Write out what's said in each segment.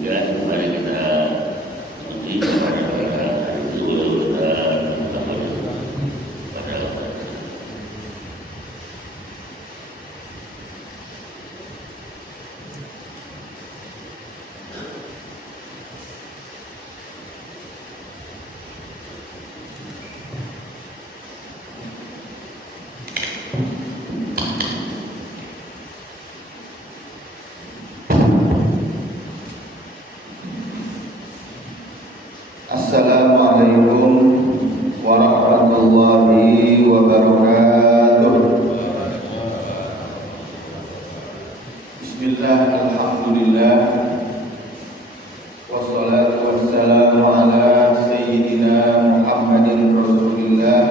Dan mari kita uji kepada mereka hari dulu dan pada Assalamualaikum warahmatullahi wabarakatuh. Bismillah, alhamdulillah, wassalatu wassalamu ala sayyidina Muhammadin Rasulillah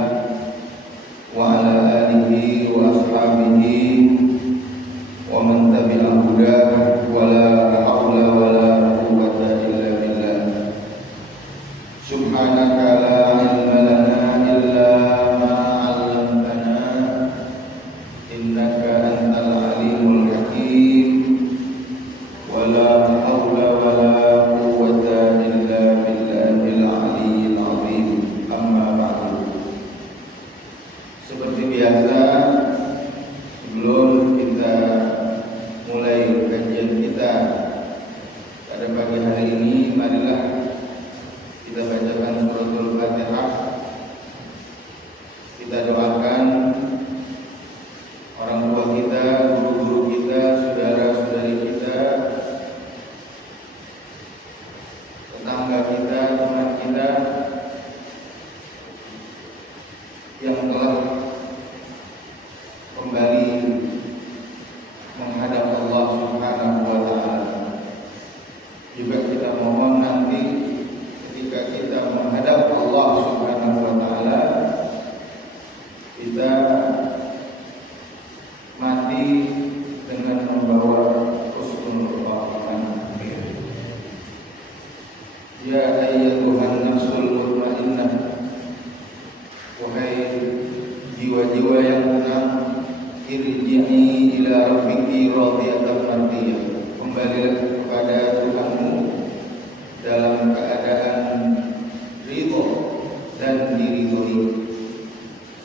wa ala alihi wa ashabihi wa man tabi'a hudah wa la hawla wa la quwwata illa billah. Subhanaka la ilma lana illa ma 'allamtana innaka antal alimul hakim wa la haula wa la quwwata illa billahil aliyyil azim. Amma ba'du. Seperti biasa, sebelum kita mulai kajian kita pada pagi hari ini, marilah kita bacakan suratul Fatihah. Kita doakan orang tua kita, guru-guru kita, saudara-saudari kita, tetangga kita, teman kita yang telah kembali menghadap Allah Subhanahu wa taala. Juga kita mohon nanti ketika kita menghadap Allah Subhanahu wa taala, kita mati dengan membawa husnul khatimah. Ya ayyatuhan nafsul mutmainnah, wahai jiwa-jiwa yang tenang, irji'i ila rabbiki radiyatan mardiyah, kembalilah kepada Tuhanmu dalam keadaan ridho dan diridhoi.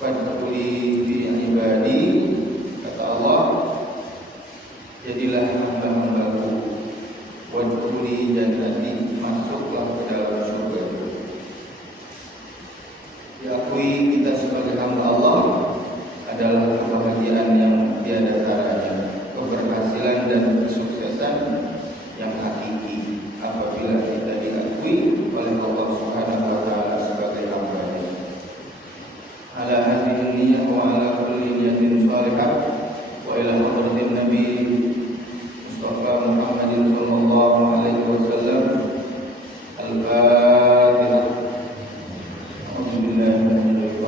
Fadkhuli fi ibadi, kata Allah, jadilah hamba-hambaku. Wadkhuli jannati, masuklah ke dalam surga. Diakui kita sebagai hamba Allah adalah kebahagiaan yang tiada taranya, keberhasilan dan kesuksesan yang hakiki apabila kita diakui oleh Allah Subhanahu wa taala sebagai hamba-Nya. Ala hadhihi niyyah wa ala kulli niyatin shalihah wa ila hadratin Nabi Mustafa Muhammadin sallallahu alaihi wasallam. Al-Fatihah. A'udzubillahi minasyaitonir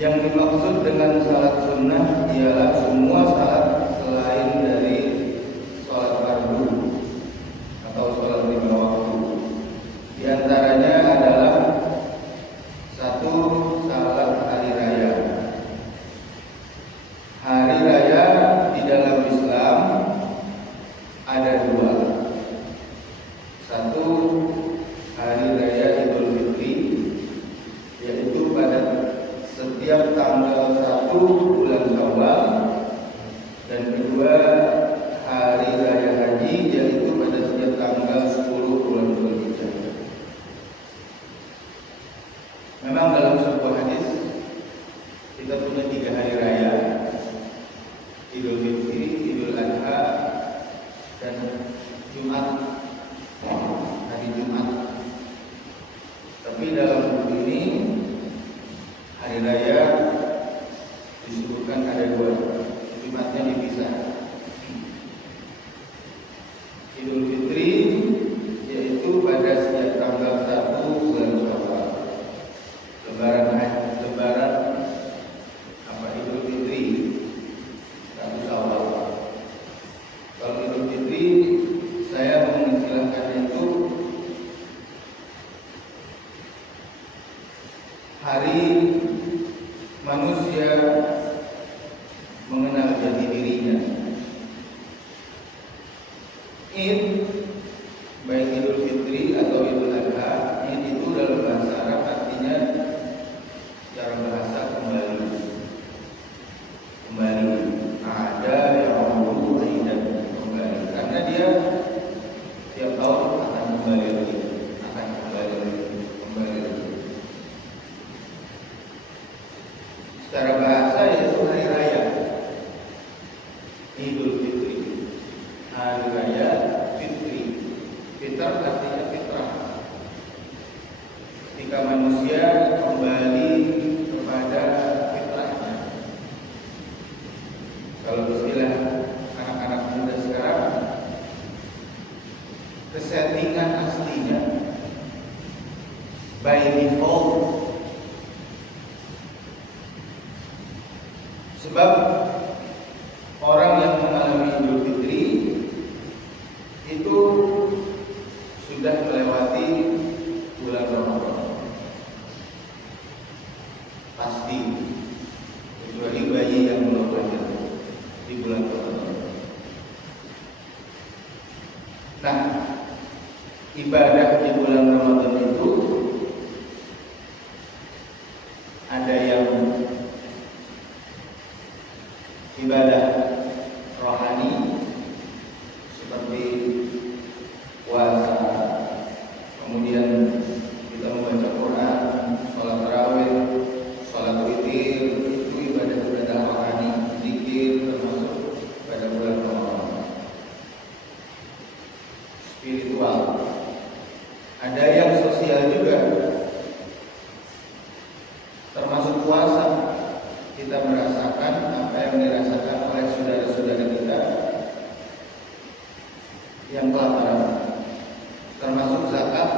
Yang dimaksud dengan salat sunnah ialah semua salat selain dari salat fardu atau salat lima waktu. Di antaranya adalah satu, salat hari raya. Hari raya di dalam Islam ada dua. Satu, hari raya Idul Fitri, yaitu pada setiap tanggal 1 bulan Syawal, dan kedua, hari raya haji, yaitu pada setiap tanggal 10 bulan Dzulhijjah. Memang dalam sebuah hadis kita punya 3 hari raya: Idul Fitri, Idul Adha, dan Jumat, hari Jumat. Tapi dalam buku ini hari raya disebutkan ada 2, Jumatnya dipisah. Idul Fitri yaitu pada setiap tanggal 1 bulan Syawal. Lebaran apa Idul Fitri 1 Syawal. Kalau Idul Fitri saya mengistilahkannya itu hari manusia mengenal jati dirinya. Id, baik Idul Fitri atau Idul Adha, Id itu dalam bahasa Arab artinya secara bahasa kembali. Ada yang dulu dan kembali, karena dia tiap tahun akan kembali lagi. Secara bahasa yaitu hari raya Idul Fitri, hari raya Fitri. Fitrah artinya fitrah, ketika manusia kembali kepada fitrahnya. Kalau istilah anak-anak muda sekarang, kesettingan aslinya, by default. Sebab orang yang mengalami Idul Fitri itu sudah melewati bulan Ramadan, pasti, kecuali bayi yang belum lahir di bulan Ramadan. Nah, ibadah di bulan Ramadan itu ada yang ibadah rohani seperti puasa, kemudian kita membaca Quran, sholat tarawih, sholat witir, itu ibadah-ibadah rohani, zikir termasuk pada bulan Ramadan. Spiritual. Ada yang sosial juga, termasuk puasa. Kita merasakan apa yang dirasakan oleh saudara-saudara kita yang kelaparan, termasuk zakat,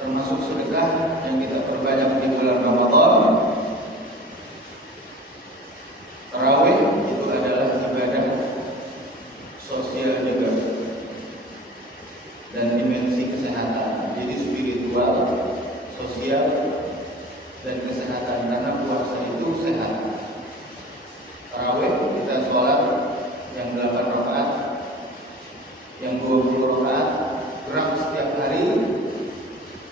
termasuk sedekah yang kita perbanyak di bulan Ramadan. Tarawih itu adalah ibadah sosial juga dan dimensi kesehatan. Jadi spiritual, sosial, dan kesehatan, karena puasa itu sehat. Tarawih kita sholat yang 8 rakaat, yang 20 rakaat, gerak setiap hari,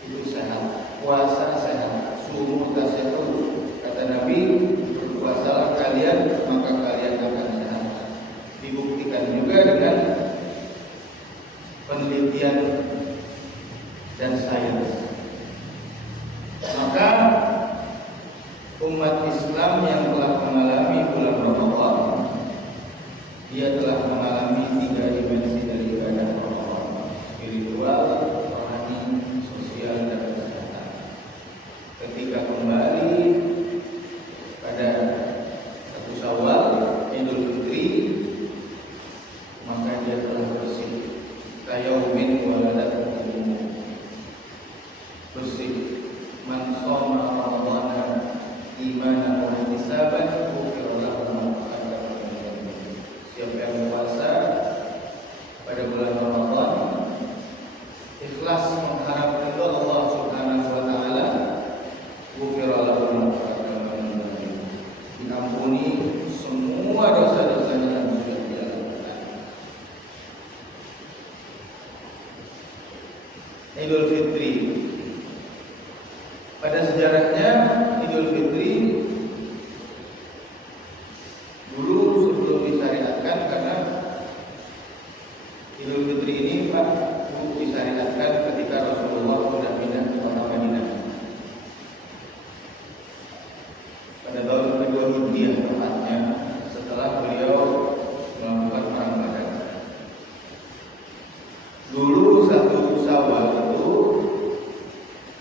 itu sehat. Puasa sehat. Sumu tasyahud, kata Nabi, berpuasalah kalian maka kalian akan sehat. Dibuktikan juga dengan penelitian dan sains. Maka umat Islam yang telah mengalami bulan Ramadan, dia telah mengalami 3 dimensi dari ibadah Ramadan: spiritual, rohani, sosial, dan kesehatan. Ketika kembali pada 1 Syawal, Idul Fitri, maka dia telah bersih. Kayaumin waladat umum, Idul Fitri. Pada sejarahnya Idul Fitri dulu sebelum disyariatkan, karena Idul Fitri ini Pak disyariatkan ketika Rasulullah sudah pindah ke kota Madinah pada tahun kedua Hijriah, tepatnya setelah beliau melakukan perang Badar. Dulu satu Syawal itu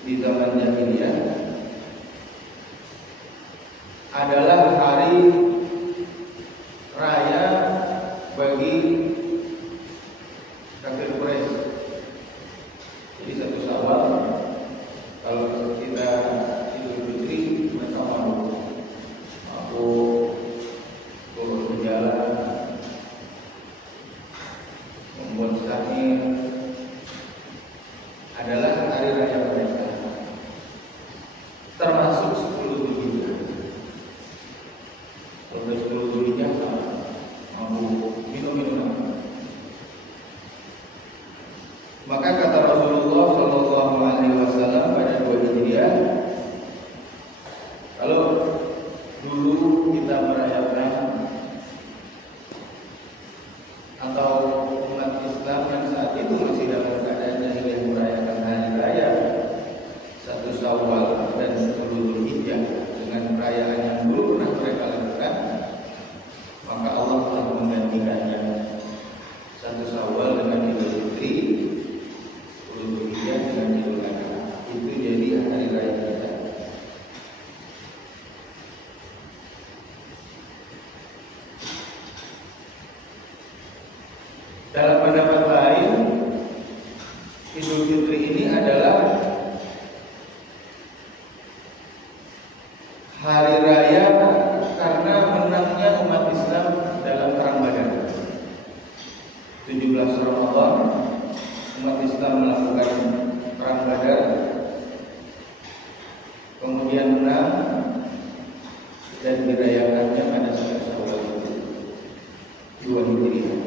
di zaman jahiliyah adalah hari raya bagi kafir Quraisy. Jadi satu Syawal, kalau kita Idul Fitri mereka mau aku turun ke jalan membuat sahih, adalah hari raya mereka, termasuk 10 Dzulhijjah. Kalau 10 Dzulhijjah mau minum. Maka kata Rasulullah Shallallahu Alaihi Wasallam pada 2 Hijriah, kalau dulu kita merayakan atau umat Islam yang saat itu masih dalam keadaan jahiliyah merayakan hari raya 1 Syawal dan 10 Dzulhijjah dengan perayaan yang dulu pernah mereka lakukan, maka Allah telah menggantikannya 1 Syawal dengan Idul Fitri, 10 Dzulhijjah dengan Idul Adha. Itu jadi hari raya kita. Dalam pendapat lain, Idul Fitri ini adalah hari raya karena menangnya umat Islam dalam perang Badar. 17 Ramadan umat Islam melakukan perang Badar, kemudian menang dan dirayakannya pada 1 Syawal 2 Hijriah.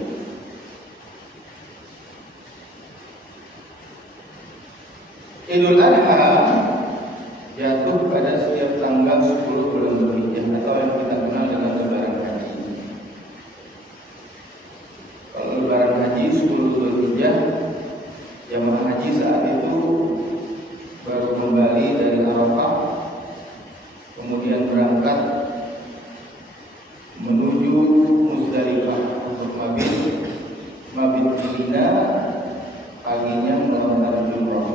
Idul Adha jatuh pada setiap tanggal 10 bulan Dzulhijjah atau yang kita kenal dengan Lebaran Haji. Kalau Lebaran Haji 10 Dzulhijjah, jamaah haji saat itu baru kembali dari Arafah, kemudian berangkat menuju Muzdalifah untuk mabit di Mina, paginya melakukan jumrah.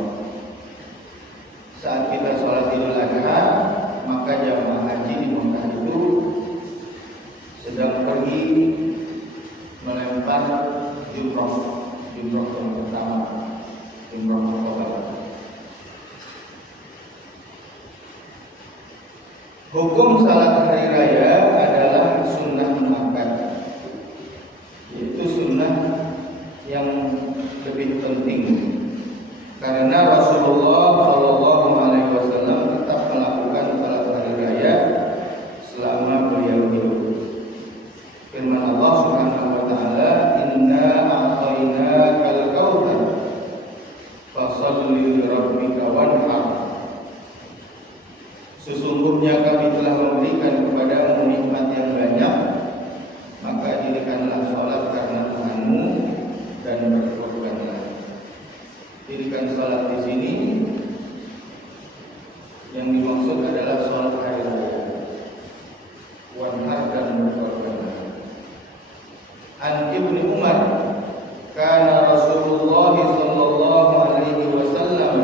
Saat kita sholat Idul Adha, maka jamaah haji di Mekah itu sedang pergi melempar jumrah yang pertama, jumrah Aqabah. Hukum salat hari raya adalah sunnah muakkad, yaitu sunnah yang lebih penting, karena Rasulullah Shallallahu Alaihi Wasallam tetap melakukan salat hari raya selama beliau hidup. Firman Allah Subhanahu Wa Taala, Inna a'tainakal kautsar, fasholli li rabbika wanhar. Sesungguhnya kami telah memberikan kepadamu nikmat yang banyak, maka dirikanlah sholat karena Tuhanmu dan berkorbanlah. Dirikan sholat di sini yang dimaksud adalah sholat hari raya, wanhar dan berkorbanlah. An Ibnu Umar, kana Rasulullah sallallahu alaihi wasallam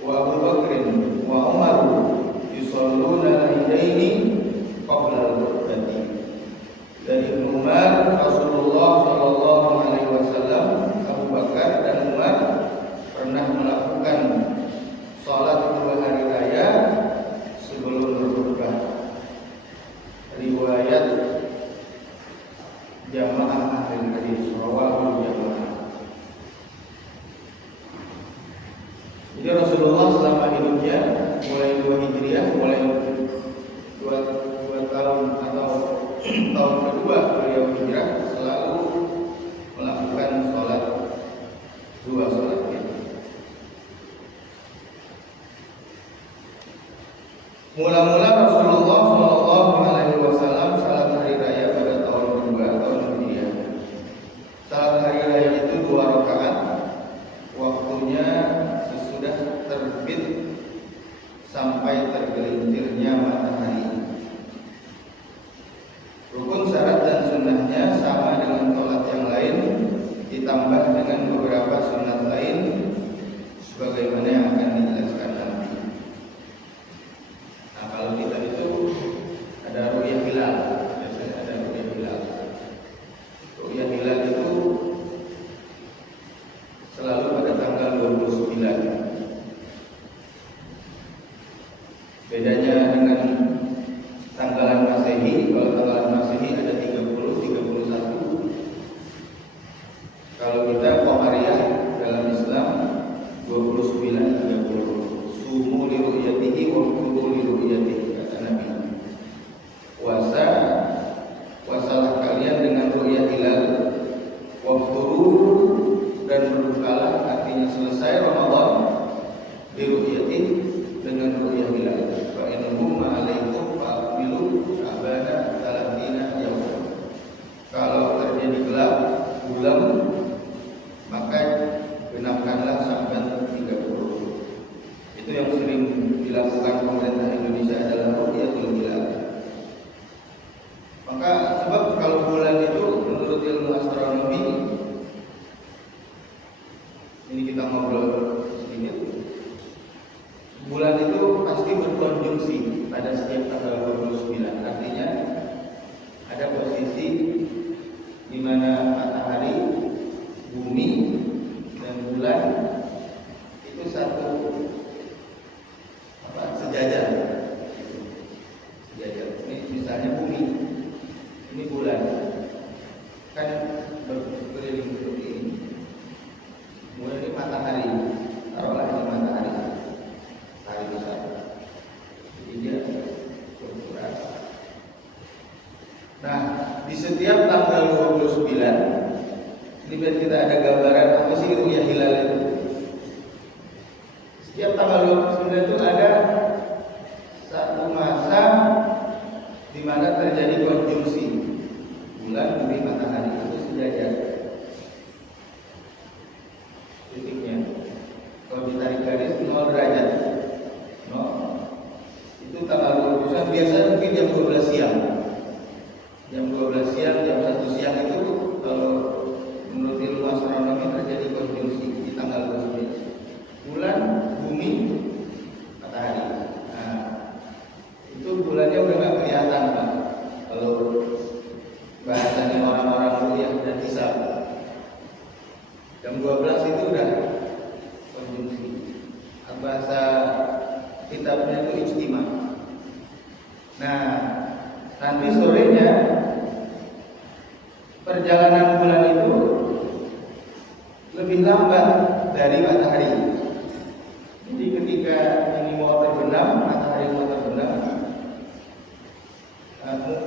wa Abu Bakr wa Umar yusalluna al-idaini qabla al-khutbati. Dari Ibnu Umar, Rasulullah sallallahu alaihi wasallam, Abu Bakar dan Umar pernah melakukan sholat 2 hari raya sebelum berkhutbah. Riwayat jamaah ahli hadis, rawahu jamaah. Jadi Rasulullah selama hidupnya mulai 2 Hijriah, mulai 2 tahun atau tahun kedua beliau hijrah, selalu melakukan sholat 2 sholat. Mula-mula Rasulullah Shallallahu Alaihi Wasallam salat hari raya pada tahun kedua tahun Hijriah. Salat hari raya itu 2 rakaat. Waktunya sesudah terbit sampai tergelincirnya matahari. Rukun, syarat dan sunnahnya sama dengan sholat yang lain, ditambah dengan beberapa sunat lain sebagaimana yang akan dijelaskan nanti. Nah, kalau kita itu ada ru'yah hilal, biasanya ada ru'yah hilal. Ru'yah hilal itu selalu pada tanggal 29. Bedanya dengan tanggalan Masehi, kalau tanggalan Masehi ada 30, 31. Kalau kita Qamariyah dalam Islam 29, 30. Sumu li ru'yatihi wa fturu li ru'yatihi, kata Nabi. Puasalah kalian dengan ru'yah hilal, wa fturu, dan berbukalah, artinya selesai Ramadan li ru'yatihi, dengan ru'yah hilal. Fa innahu ma'alaikum fa'akmilu abana talatina yawman. Kalau terjadi gelap bulan, maka genapkanlah sampai 30. Itu yang sering dilakukan pemerintah Indonesia adalah ru'yatul hilal. Maka sebab kalau bulan itu menurut ilmu astronomi, ini kita ngobrol sedikit, bulan itu pasti berkonjungsi pada setiap tanggal 29. Artinya ada posisi di mana matahari, bumi, dan bulan itu satu sejajar. Sejajar. Ini misalnya bumi, ini bulan, kan berkeliling seperti ini. Kemudian ini matahari, taruhlah ini matahari. Hari besar. Jadi dia berukuran. Nah, di setiap tanggal 29, ini biar kita ada gambaran apa sih ru'yah hilal itu. Setiap tanggal 29 itu ada satu masa di mana terjadi konjungsi bulan, bumi, matahari itu sejajar. Titiknya, kalau ditarik garis 0 derajat. Itu tanggal 29, biasanya mungkin jam 12 siang. Jam 12 siang, jam 1 siang itu kalau menurut ilmu astronomi terjadi konjungsi di tanggal 29. Bulan, bumi, matahari. Nah, itu bulannya udah nggak kelihatan, Pak. Kalau bahasanya orang-orang ru'yah dan hisab, jam 12 itu udah konjungsi. Bahasa kitabnya itu ijtima. Nah, nanti sorenya perjalanan bulan itu lebih lambat dari matahari. Jadi ketika ini mau terbenam, matahari mau terbenam,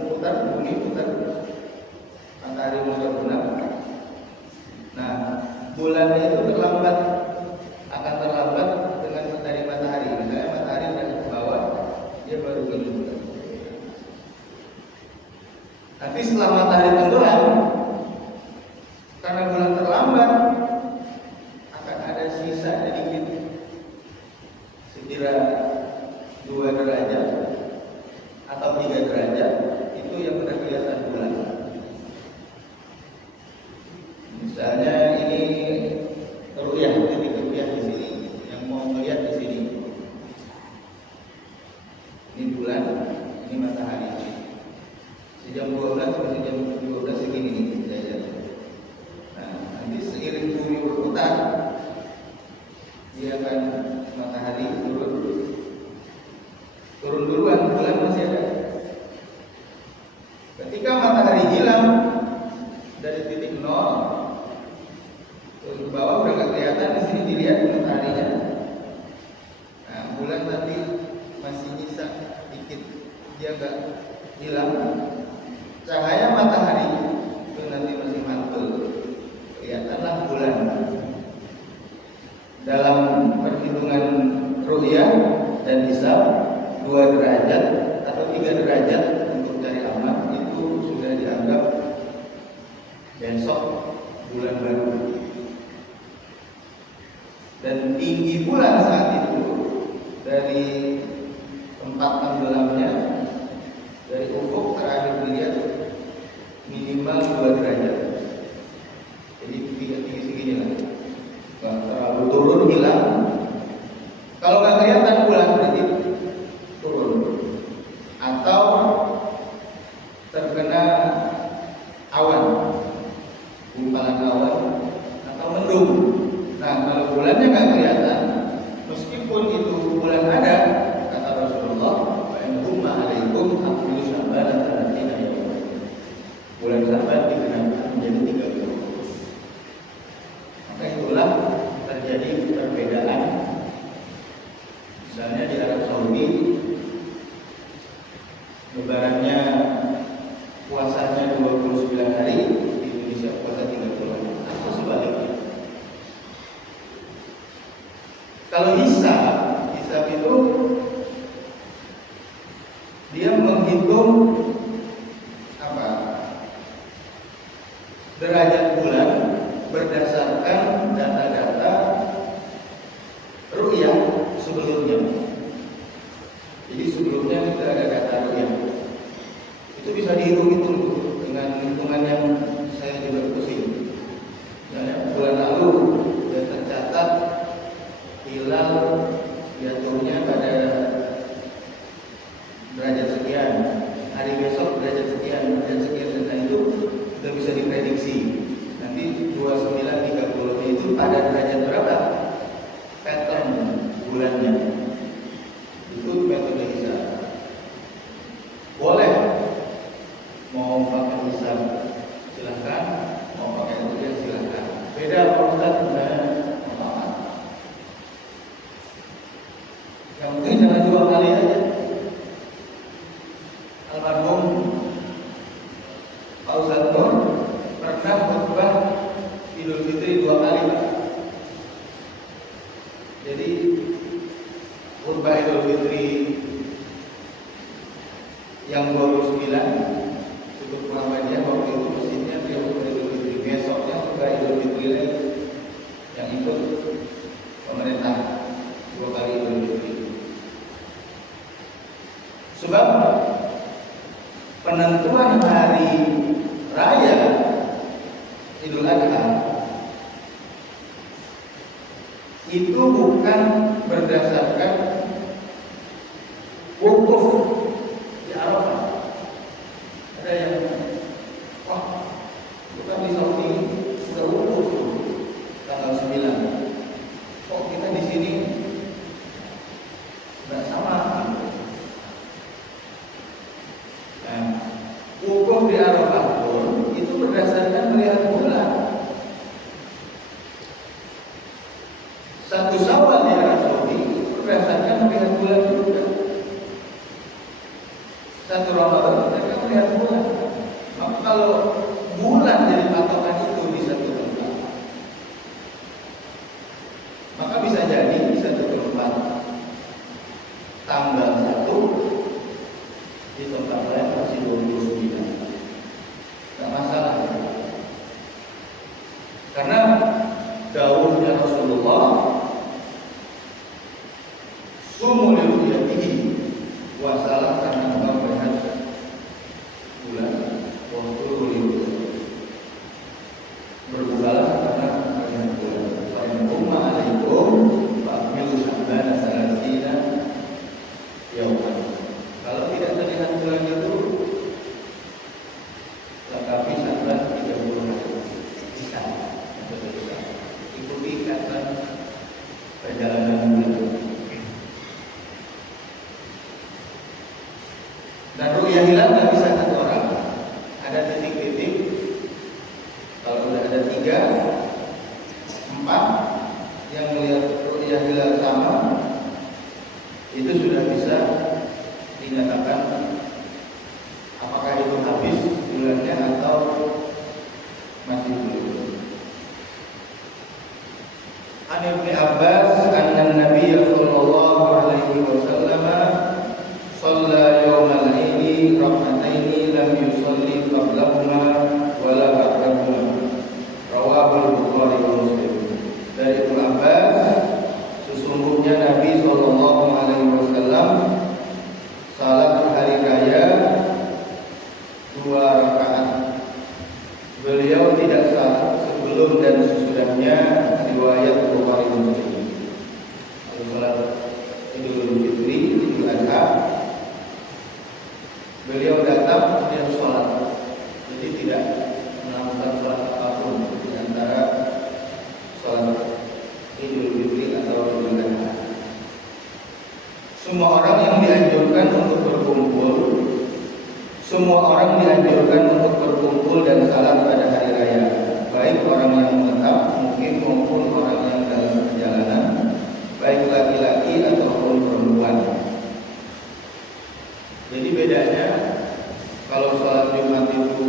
putar, bumi putar, matahari mau terbenam. Nah, bulannya itu terlambat, akan terlambat dengan dari matahari. Misalnya matahari udah ke bawah, dia baru keluar. Nanti setelah matahari tenggelam, karena bulan terlambat, akan ada sisa sedikit, sekira 2 derajat atau 3 derajat, itu yang udah kelihatan bulan. Misalnya ini ru'yah, titik ru'yah di sini, yang mau melihat di sini. Ini bulan, ini matahari. Jam 12 sampai jam 12 segini nih jajar. Nah, nanti seiring bumi berputar, dia akan matahari turun duluan, bulan masih ada. Ketika matahari hilang dari titik 0 ke bawah udah nggak kelihatan, di sini dilihat mataharinya. Nah, bulan tadi masih nyisa dikit, dia nggak hilang. Cahaya matahari itu nanti masih mantul, kelihatanlah bulan. Dalam perhitungan ru'yah dan hisab, 2 derajat atau 3 derajat untuk cari aman itu sudah dianggap besok bulan baru. Dan tinggi bulan saat itu dari tempat tenggelamnya, dari ufuk terakhir dilihat minimal 2 derajat. Jadi tinggi segini lah, nggak terlalu turun hilang. Kalau nggak kelihatan bulan berarti turun atau terkena awan, gumpalan awan atau mendung. Nah, kalau bulannya nggak kelihatan, meskipun itu bulan ada, kata Rasulullah, wa in humma alaikum aqbilu Sya'ban tsalatsina yawman. Bulan Sya'ban dikenakan menjadi 30. Maka itulah terjadi perbedaan. Misalnya di Arab Saudi, lebarannya puasanya 29 hari, di Indonesia puasa 30 hari, atau sebaliknya. Kalau hisab itu dia menghitung apa? Derajat bulan berdasarkan data-data ru'yah sebelumnya. Jadi sebelumnya kita ada data ru'yah. Itu bisa dihitung dengan hitungan yang saya juga pusing. Misalnya bulan lalu sudah tercatat hilal jatuhnya pada derajat sekian, hari besok derajat sekian, dan itu sudah bisa diprediksi. Nanti 29-30 itu pada derajat berapa? Pattern bulannya. Itu metode hisab. Boleh mau pakai hisab silahkan, mau pakai ru'yah silahkan. Beda kalau Ustaz misalnya yang penting jangan 2 kali aja. Almarhum Pak Ustadz Nur pernah khutbah Idul Fitri 2 kali, Pak. Jadi khutbah Idul Fitri yang 29 untuk Muhammadiyah waktu itu mestinya dia khutbah Idul Fitri, besoknya khutbah Idul Fitri lagi yang ikut pemerintah 2 kali Idul Fitri. Sebab penentuan hari raya Idul Adha itu bukan berdasarkan wukuf di Arafah. Ada yang bukan di Saudi sudah wukuf tanggal 9. Kok kita di sini nggak sama? Wukuf di Arafah pun itu berdasarkan melihat bulan. 1 Syawal di Arab Saudi berdasarkan melihat bulan juga. 1 Ramadan mereka melihat bulan. Maka kalau bulan jadi patokan itu di satu tempat, maka bisa jadi di satu tempat tanggal 1, di tempat lain masih 29. Tidak masalah. Karena dawuhnya Rasulullah, sumu liru'yatihi wa salah karena engkau melihat bulan, wa turu liru'yatihi, berbukalah karena melihat bulan. Wa in umma alaikum fa akmilu Sya'ban tsalatsina yawman. Kalau tidak terlihat bulan itu, lengkapi Sya'ban 30 hari. Bisa, ikuti kata perjalanan bulan. Dan ru'yah hilal nggak bisa 1 orang, ada titik-titik. Kalau udah ada 3, 4 yang melihat ru'yah hilal sama, itu sudah bisa dinyatakan apakah itu habis bulannya atau masih belum. An Ibnu Abbas anna Nabi sallallahu alaihi wasallam shalla yawmal aidi rak'ataini lam yusalli qablahuma wala ba'dahuma. Rawahul Bukhari wa Muslim. Dari Ibnu Abbas, sesungguhnya Nabi sallallahu alaihi wasallam salat hari raya 2 rakaat. Beliau tidak salat sebelum dan sesudahnya, riwayat Bukhari Muslim. Salat Idul Fitri, Idul Adha, beliau datang, beliau salat. Jadi tidak melakukan salat apapun di antara salat Idul Fitri atau Idul Adha. Semua orang yang dianjurkan untuk berkumpul, semua orang dianjurkan untuk berkumpul dan salat pada hari raya, baik orang yang menetap mukim maupun orang yang dalam perjalanan, baik laki-laki ataupun perempuan. Jadi bedanya kalau sholat Jumat itu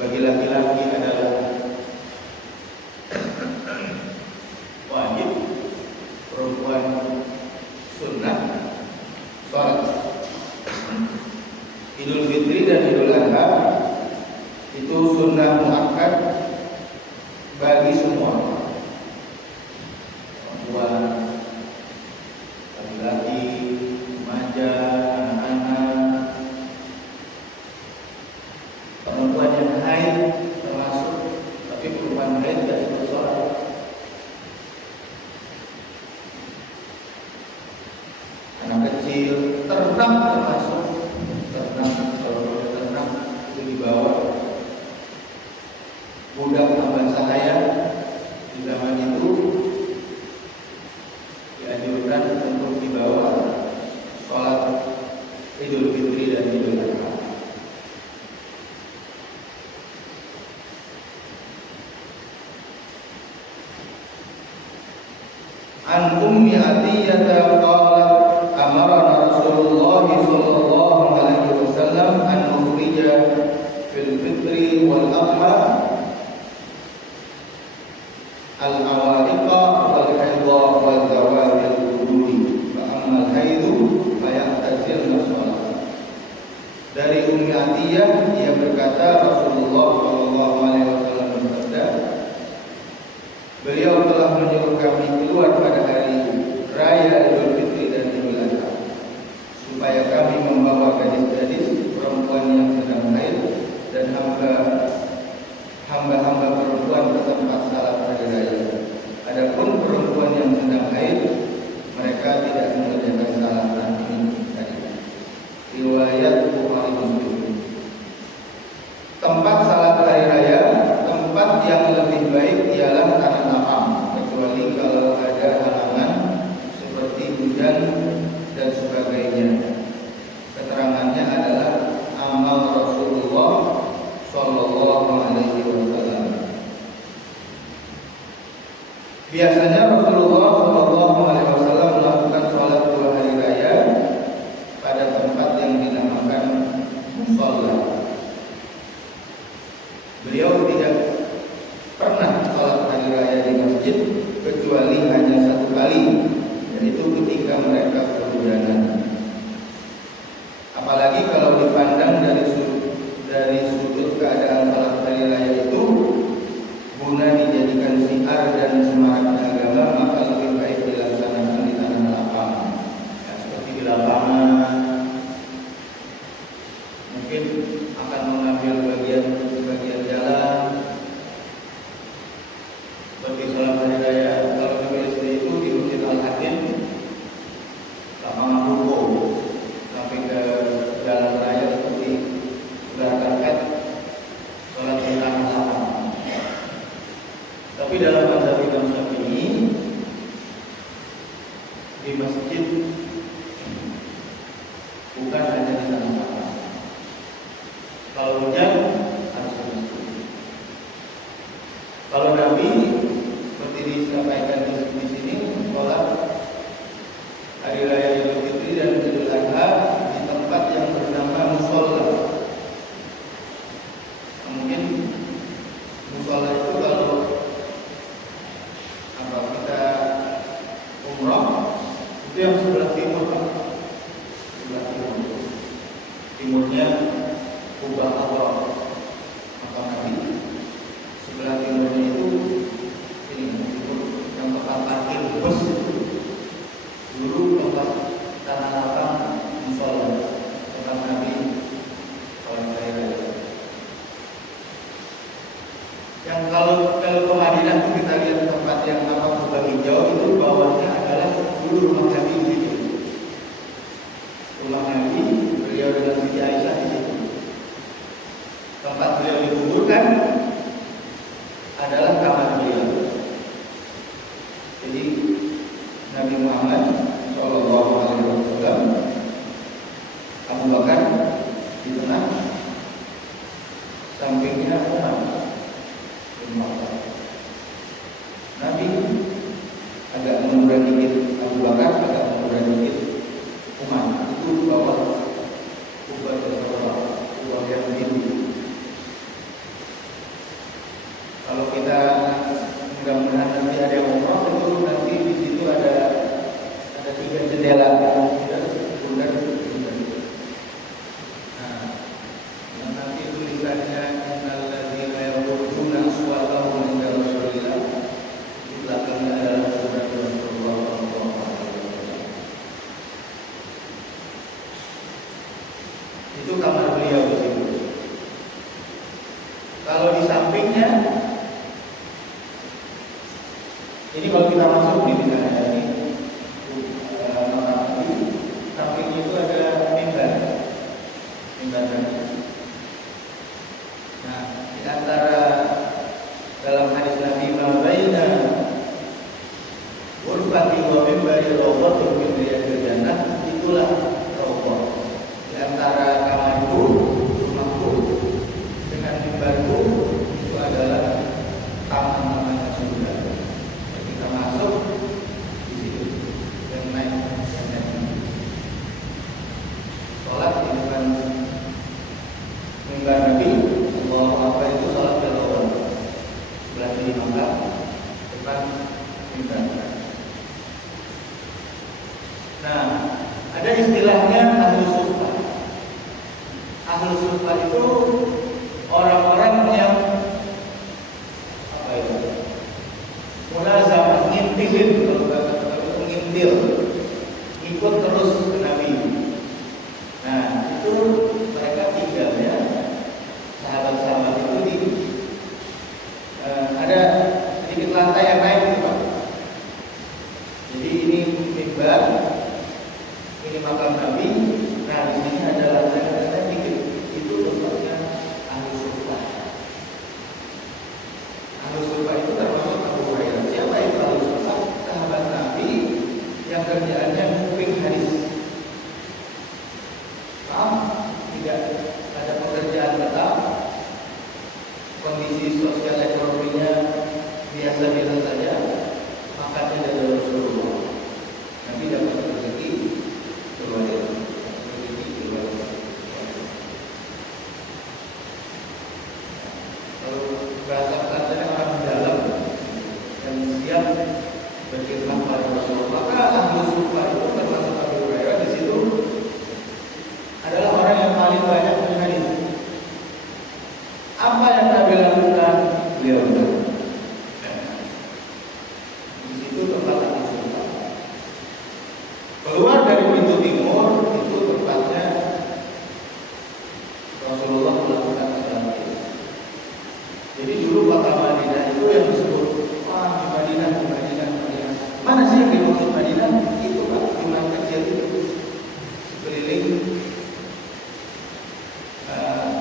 bagi laki-laki adalah wajib, perempuan sunnah. Sholat Idul Fitri dan Idul Adha itu sunnah muakkad bagi semua, perempuan, laki-laki, remaja, anak-anak, perempuan yang haid termasuk, tapi perempuan haid tidak ikut sholat. Anak kecil, ternak termasuk, ternak kalau boleh ternak itu dibawa. Budak tambah sahaya di zaman itu dianjurkan untuk dibawa sholat Idul Fitri dan Idul Adha. An Ummi Atiyah qalat amarana Rasulullah sallallahu alaihi wasallam an nukhrija fil fitri wal adha al-awariqa wal haidha wal zawadil quduri fa ammal haidu fa ya'tazilna shalah. Dari Ummi Atiyah, dia berkata Rasulullah sallallahu alaihi wasallam bersabda, beliau telah menyuruh kami keluar pada hari raya Idul Fitri dan Idul Adha supaya kami membawa gadis-gadis, perempuan yang sedang haid dan hamba-hamba perempuan ke tempat salat hari raya. Adapun perempuan yang sedang haid, mereka tidak mengerjakan salat ini tadi. Riwayat Bukhari Muslim. Tempat salat hari raya, tempat yang lebih baik ialah tanah lapang, kecuali kalau ada halangan seperti hujan dan sebagainya. Keterangannya adalah amal Rasulullah sallallahu alaihi wasallam. Biasanya Rasulullah sallallahu alaihi wasallam melakukan sholat 2 hari raya pada tempat yang dinamakan musalla. Beliau tidak pernah sholat hari raya di masjid kecuali hanya 1 kali, yaitu ketika mereka kehujanan. Apalagi kalau dipandang dari sudut keadaan sholat hari raya itu guna dijadikan syiar dan semarak agama, maka lebih baik dilaksanakan di tanah lapang, ya, seperti di lapangan. Mungkin akan mengambil bagian jalan seperti sholat hari raya. Kalau di BSD itu di Masjid Al-Hakim, lapangan ruko sampai ke jalan raya seperti sudah karpet, sholat di tanah lapang. Tapi dalam mazhab Imam Syafi'i, di masjid bukan hanya di tanah lapang. Kalau hujan harus ke masjid. Kalau Nabi seperti disampaikan di sini, sholat hari raya Idul Fitri dan Idul Adha di tempat yang bernama musholla. Mungkin musholla itu kalau kita umrah itu yang sebelah timur, Pak. hijau itu bawahnya adalah dulu rumah Nabi di situ. Rumah Nabi, beliau dengan Siti Aisyah di situ. Tempat beliau dikuburkan adalah kamar beliau. Jadi Nabi Muhammad Shallallahu Alaihi Wasallam, Abu Bakar di tengah, sampingnya Umar. Nabi agak mundur dikit, Abu Bakar agak mundur dikit, Umar itu bawah kubah Rasulullah, kubah yang biru. Kalau kita mudah-mudahan nanti ada yang umroh, itu nanti di situ ada 3 jendela, bundar. Nah, yang nanti tulisannya innalladzina yaquluna aswatahum inda Rasulillah, di belakangnya adalah kubah Rasulullah sallallahu alaihi wasallam. Itu kamar beliau di situ. Kalau di sampingnya, ini kalau kita masuk di sana ini, sampingnya itu ada mimbar. Nah, di antara dalam hadis Nabi Mabaina ghurfati wa mimbari rawdatun min riyadil jannah, itulah rawdah. Di antara kamarku, rumahku dengan mimbarku itu adalah taman-taman surga. Kita masuk di situ dan naik. Sholat di depan mimbar Nabi, Allahu Akbar itu sholat berlawan. Sebelah kiri mangkap, depan mimbar. Nah, ada istilahnya ahlus suffah. Ahlus suffah itu orang-orang yang mulazamah, ngintilin, kalau ngintil, ikut terus ke Nabi. Nah, itu mereka tinggalnya, sahabat-sahabat itu di ada sedikit lantai yang naik gitu, Pak. Jadi ini mimbar, ini makam Nabi. Nah, di sini ada lantai dikit. Itu tempatnya ahlus suffah. Ahlus suffah itu termasuk Abu Hurairah. Siapa itu ahlus suffah? Sahabat Nabi yang kerjaannya nguping hadis. Tidak ada pekerjaan tetap, kondisi sosial ekonominya biasa-biasa saja, makannya dari Rasulullah. Nanti dapat rezeki keluarga. Kalau bahasa katanya orang dalam dan siap berkhidmat pada Rasulullah, maka ahlus suffah itu termasuk Abu Hurairah di situ adalah orang yang paling banyak hadis. Apa yang Nabi lakukan? Beliau di situ tempat ahlus suffah. Keluar dari pintu timur itu tempatnya Rasulullah melakukan salat. Jadi dulu kota Madinah itu yang disebut di Madinah. Mana sih yang dimaksud Madinah? Itu Pak, rumah kecil itu sekeliling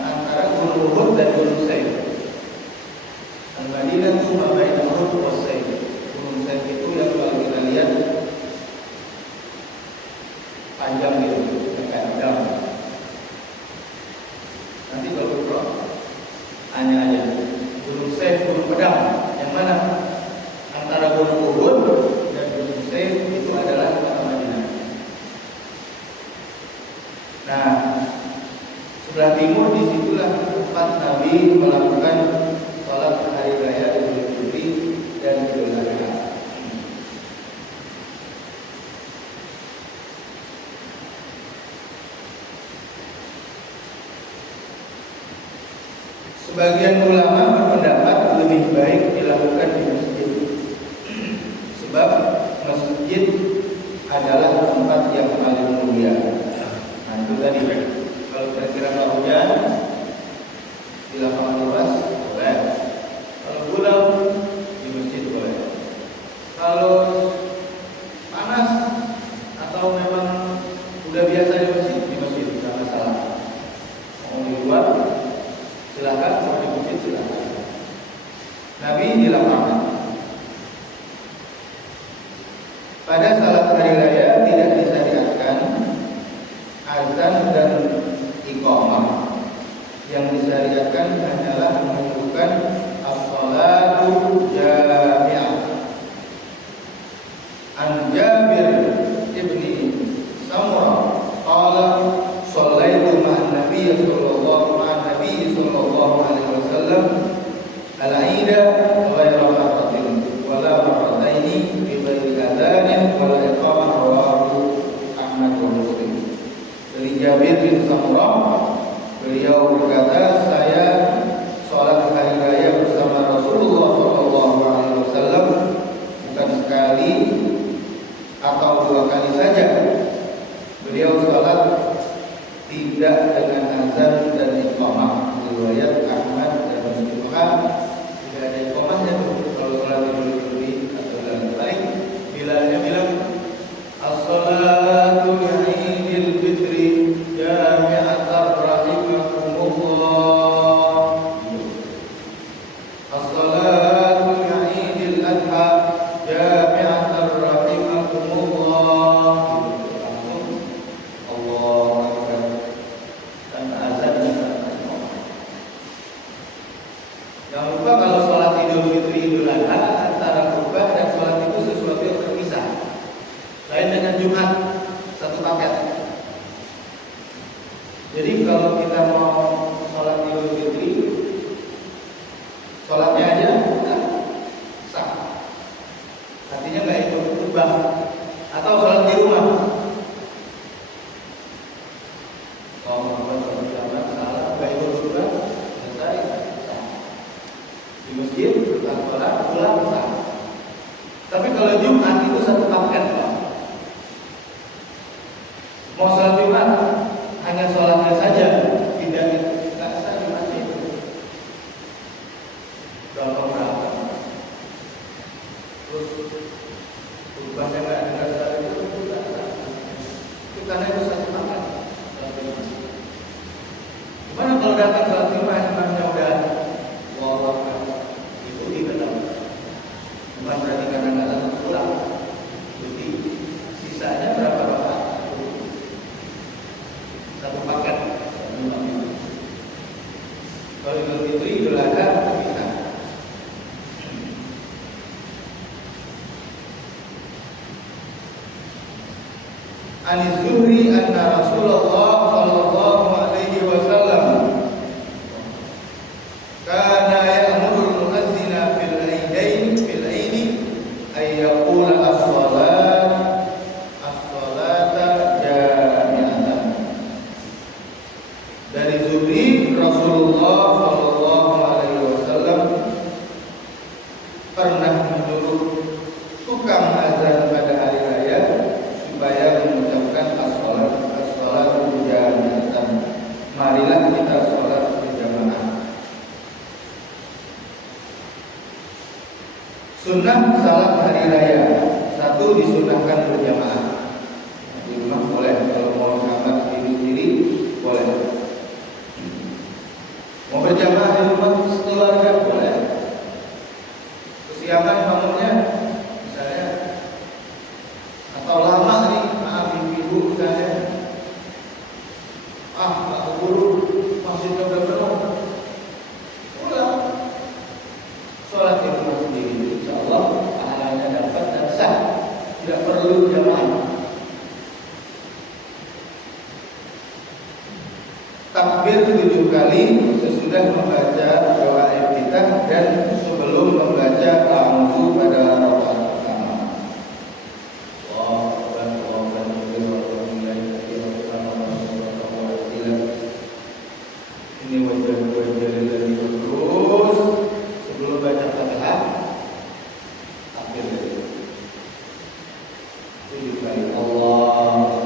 antara Gunung Uhud dan Gunung Said. Al-Madinah itu mabain Uhud wa Said. Gunung Said itu yang kalau kita lihat panjang gitu, kayak dam. Nanti kalau berdoa hanya aja Gunung Said, Gunung Pedang, yang mana antara Gunung Uhud dan Gunung Said itu adalah kota Madinah. Nah, sebelah timur disitulah tempat Nabi melakukan sholat hari raya Idul Fitri dan Idul Adha. Sebagian ulama berpendapat lebih baik dilakukan di masjid, sebab masjid adalah tempat yang paling mulia. Nah, itu tadi. Kalau kira-kira nggak hujan di lapangan luas boleh. Kalau pulang di masjid boleh. Kalau Pada salat hari raya tidak disyariatkan azan dan iqamah. Yang disyariatkan hanyalah menyebutkan as-salatu jami'ah. An Jabir ibni Samurah qala shallaitu ma'an Nabi sallallahu alaihi wasallam al-'ida ghayra marratin wala marrataini bi ghairi adzanin wala iqamah, rawahu Ahmad wa Muslim. Dari Jabir bin Samurah, beliau berkata, saya sholat hari raya bersama Rasulullah sallallahu alaihi wasallam bukan sekali atau dua kali saja. Beliau sholat tidak dengan azan dan iqamah. Riwayat Ahmad dan Muslim. Tidak ada iqamahnya tuh kalau sholat Idul Fitri atau dalam balik. Bilalnya bilang as-salatu Idul Fitri jami'atan rahimakumullah. As-salatu Idul Adha jami'atan rahimakumullah. Allah Akbar. Dan azan dan iqamah. Jangan lupa kalau sholat Idul Fitri Idul Adha antara khutbah dan sholat itu sesuatu yang terpisah. Lain dengan Jumat, satu paket. Jadi kalau kita mau sholat Idul Fitri, sholatnya aja sah. Artinya nggak ikut khutbah. Atau sholat di rumah. Kalau mau sholat jamaah, salah nggak ikut khutbah, selesai sah. Di masjid kita sholat pulang sah. Tapi kalau Jumat itu satu paket, Pak. Mau sholat Jumat hanya sholatnya saja, tidak sah Jumat itu. Berapa berapa? Terus khutbahnya nggak dengar sekali itu tidak sah. Itu karena itu satu paket. Gimana kalau datang sholat Jumat imamnya udah Allahu Akbar, itu dibetul. Bukan berarti karena nggak datang pulang. Jadi sisanya berapa rakaat? Satu paket. Kalau Idul Fitri Idul Adha bisa. An-Zuhri anna Rasulullah sallallahu alaihi wasallam kana ya'muru al-mu'azzina fil aidi ay yaqula as-salata jami'atan. Dari Zuhri, Rasulullah sallallahu alaihi wasallam pernah menyuruh tukang azan pada hari raya supaya mengucapkan as-salatu jami'atan. Marilah kita sholat berjamaah. Sunnah salat hari raya. Satu, disunahkan berjamaah. Di rumah boleh, kalau mau kamar sendiri boleh. Mau berjamaah di rumah keluarga boleh. Kesiangan bangunnya misalnya, atau lama nih, maaf ibu misalnya, nggak keburu masjidnya udah penuh, pulang sholat di rumah sendiri. Insya Allah pahalanya dapat dan sah, tidak perlu jamaah. Takbir 7 kali sesudah membaca doa iftitah dan sebelum membaca a'udzu pada rakaat pertama. Ini wajah-wajah lagi terus sebelum baca Fatihah takbir. 7 kali Allah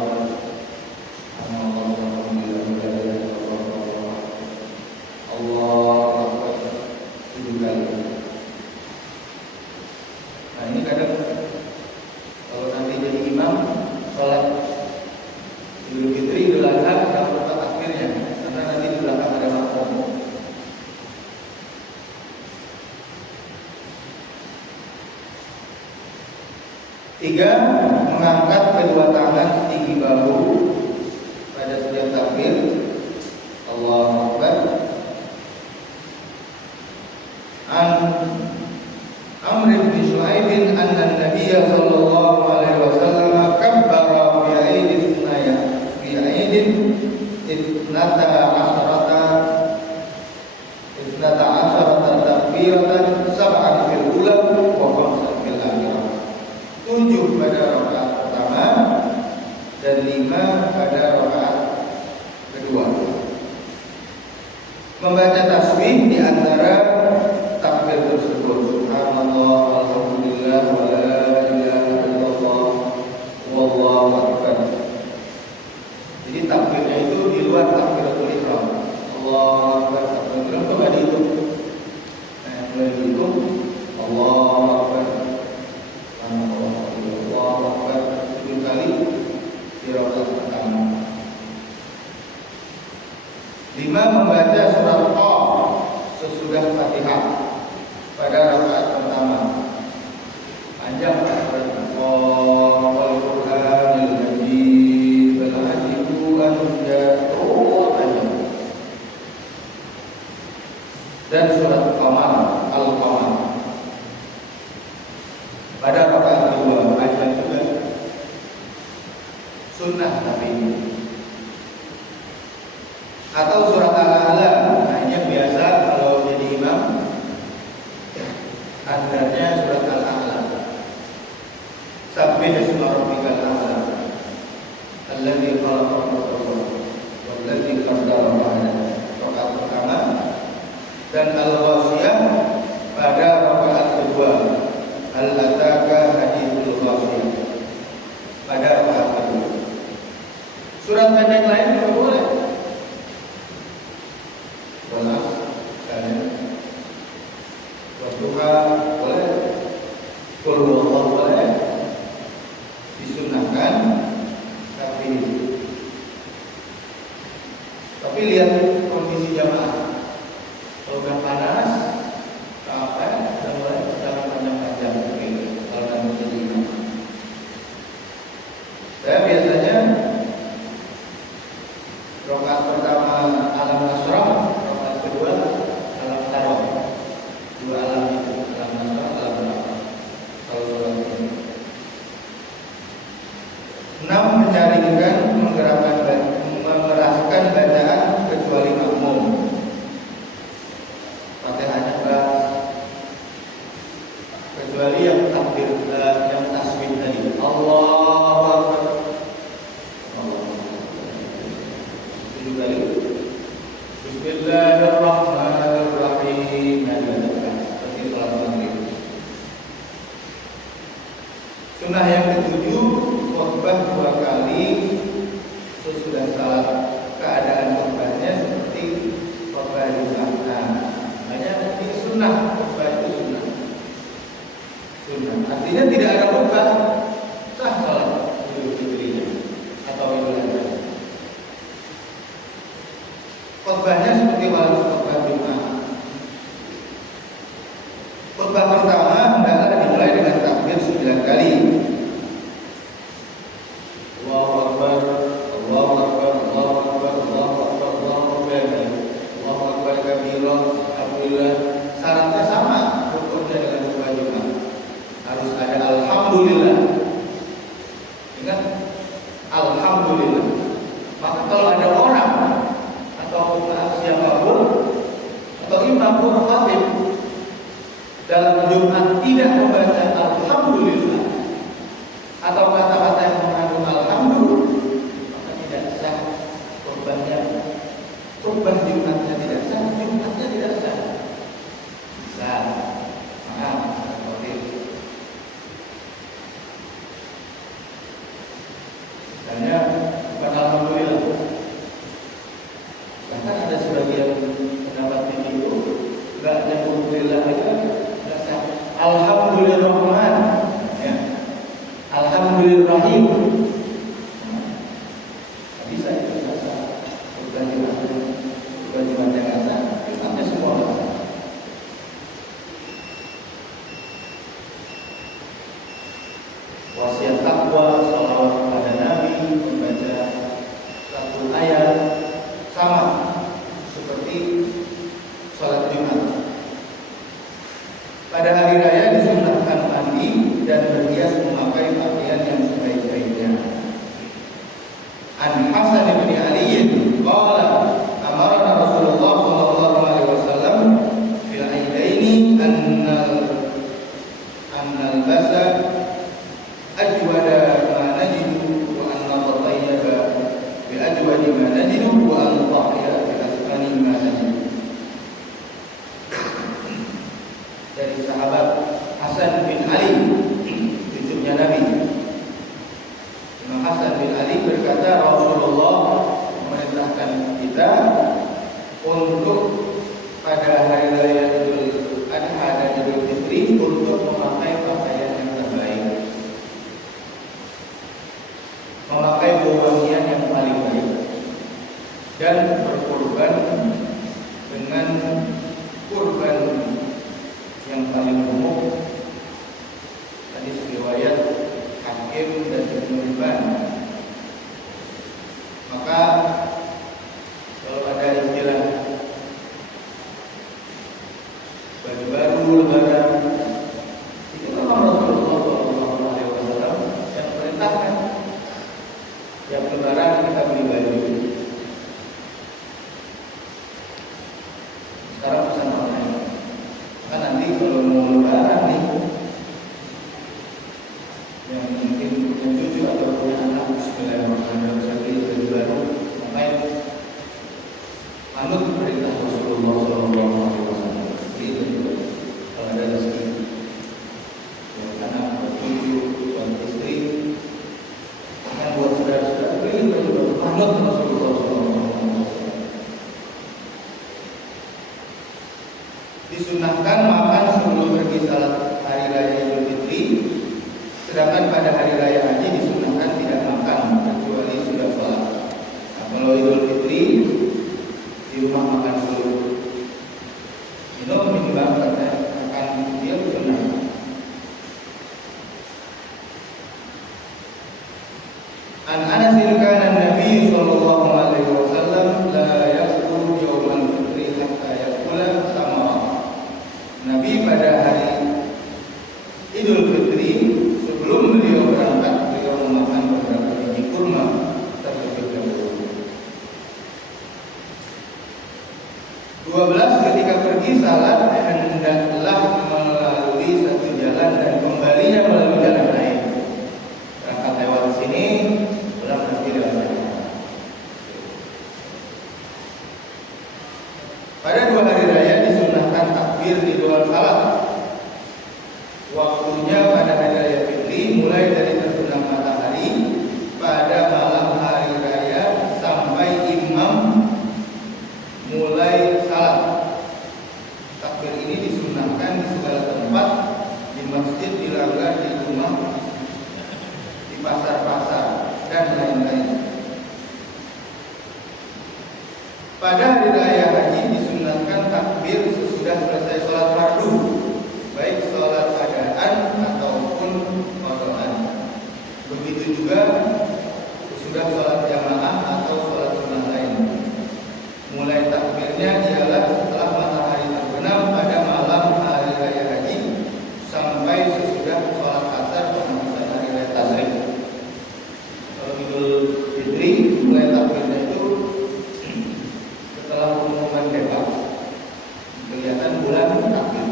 Tiga, mengangkat kedua tangan setinggi bahu pada setiap takbir. Allahu Akbar. An Amr bin Shu'aib anna Nabiy sallallahu alaihi wasallam kabbara fi aidin ithnata asharata takbiratan sab'an fil ula wa khamsan fil akhirah. 7 pada rakaat pertama dan 5 pada rakaat kedua. Membaca tasbih di antara takbir tersebut. Subhanallah, alhamdulillah, wa la ilaha illallah, wallahu akbar. Jadi takbirnya itu di luar takbiratul ihram. Allahu akbar, takbiratul ihram itu enggak dihitung. Mulai dihitung Allahu akbar. Allahu akbar 7 kali di rakaat pertama. 5 membaca surat Qaf sesudah Fatihah pada rakaat pertama. Panjang surat Qaf wal Qur'anil Majid wal ajibu an panjang. Dan surat Al-Qamar pada rakaat kedua panjang juga. Sunnah tapi ini. Atau surat Al-A'la, hanya biasa kalau jadi imam adanya surat Al-A'la. Sabbih isma rabbikal a'la alladzi khalaqa fasawwa walladzi qaddara fahada. Rakaat pertama. Dan Al-Ghasyiyah pada rakaat kedua. Al-ataka hadithul ghasyiyah pada rakaat kedua. Surat pendek lain juga boleh. Wadduha boleh, qul huwallahu boleh, disunnahkan, tapi lihat kondisi jamaah. Kalau udah panas, capek, dan mulai jangan panjang-panjang. Kalau kamu jadi imam, saya biasanya rakaat pertama alam nasrah, rakaat kedua alam tarwah. 2 alam itu, alam nasrah, alam tarwah. Kalau surat ini 6 menjaringkan, memeraskan bacaan kecuali makmum. Fatihahnya keras, kecuali yang takbir, yang tasbih tadi. Allahu Akbar. 7 kali. Bismillahirrahmanirrahim. Seperti salat maghrib. Sunnah yang ke-7, khutbah 2 kali sesudah salat. Keadaan khutbahnya seperti khutbah Jumat. Hanya ini sunnah, khutbah itu sunnah. Sunnah artinya tidak ada khutbah, sah salat Idul Fitrinya atau Idul Adha. Khutbahnya seperti khutbah Jumat. Khutbah pertama hendaklah dimulai dengan takbir 9 kali. Allahu Akbar, Allahu Akbar, Allahu Akbar, Allahu Akbar, Allahu Akbar, Allahu Akbar kabira. Alhamdulillah. Syaratnya sama hukumnya dengan khutbah Jumat. Harus ada alhamdulillah. Ingat alhamdulillah. Maka kalau ada orang atau siapapun atau imam pun khatib dalam Jumat tidak membaca alhamdulillah atau kata-kata yang mengandung alhamdulillah, maka tidak sah khutbahnya. Khutbah Jumatnya tidak sah, Jumatnya tidak sah. Sah. Maaf, wasiat takwa, salawat kepada Nabi, membaca satu ayat, sama seperti sholat Jumat. Pada hari raya disunahkan mandi dan berhias memakai pakaian yang sebaik-baiknya. An Hasan bin Ali qala amarna Rasulullah sallallahu alaihi wasallam fil aidaini annal basa ajwada ma najidu wa an natayyaba bi ajwadi ma najidu wa an nutahhira bi asfani ma najidu. Dari sahabat Hasan bin Ali, cucunya Nabi. Imam Hasan bin Ali berkata, Rasulullah memerintahkan kita untuk pada hari raya Idul Adha dan Idul Fitri untuk memakai pakaian yang terbaik, memakai wewangian yang paling baik, dan berkorban dengan kurban yang paling umum. Hadis riwayat Hakim dan Ibnu Hibban. Maka kalau ada istilah baju baru lebaran, itu memang Rasulullah SAW yang perintahkan. Yang lebaran kita beli baju. Sekarang pesan online. Kan nanti kalau mau lebaran nih, yang mungkin punya cucu atau punya anak, bismillahirrahmanirrahim, saya beli baju baru, ngapain? Manut perintah Rasulullah SAW. Beli baju baru kalau ada rezeki. Buat anak, buat cucu, buat istri, bahkan buat saudara-saudara, beli baju baru. Manut Rasulullah SAW. Disunahkan makan sebelum pergi salat hari raya Idul Fitri, sedangkan pada hari raya haji disunahkan tidak makan kecuali sudah sholat. Nah, kalau Idul Fitri di rumah makan dulu, minum minimal karena akan dia sunnah. An Anas kana Nabi sallallahu alaihi wasallam la yaqulu yawmal fitri hatta yaqula samara. Nabi pada hari Idul Fitri sebelum beliau berangkat, beliau memakan beberapa biji kurma terlebih dahulu. 12 ketika pergi salat hendaklah melalui satu jalan dan kembalinya melalui jalan lain. Berangkat lewat sini, pulang lagi lewat sana. Pada 2 hari raya disunahkan takbir di luar salat. Waktunya pada hari raya Fitri mulai dari terbenam matahari pada malam hari raya sampai imam mulai salat. Takbir ini disunahkan di segala tempat, di masjid, di langgar, di rumah, di pasar-pasar, dan lain-lain. Pada hari raya haji disunahkan takbir sesudah selesai sholat fardu, baik sholat adaan ataupun qadaan. Begitu juga sesudah sholat jamaah atau sholat sunnah lain. Mulai takbirnya ialah setelah matahari terbenam pada malam hari raya haji sampai sesudah sholat asar penghabisan hari raya tasyrik. Kalau Idul Fitri mulai takbirnya itu setelah pengumuman bebas, kelihatan bulan takbir,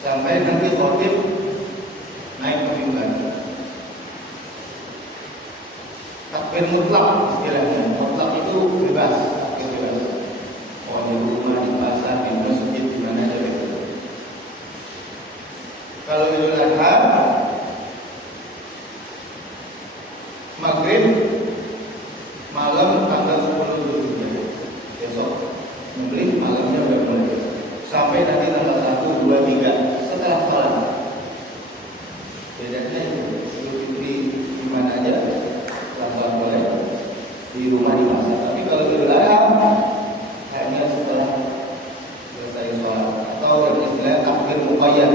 sampai nanti khotib naik ke mimbar. Takbir mutlak istilahnya. Mutlak itu bebas, takbir bebas. Oh, di rumah, di pasar, di masjid, di mana aja bebas. Kalau Idul Adha, maghrib malam tanggal 10 Zulhijjah, besok maghrib malamnya udah mulai sampai nanti tanggal 1, 2, 3 setelah salat. Bedanya itu Idul Fitri di mana aja setelah salat boleh, di rumah, di pasar. Tapi kalau Idul Adha hanya setelah selesai sholat, atau yang istilahnya takbir muqayyad,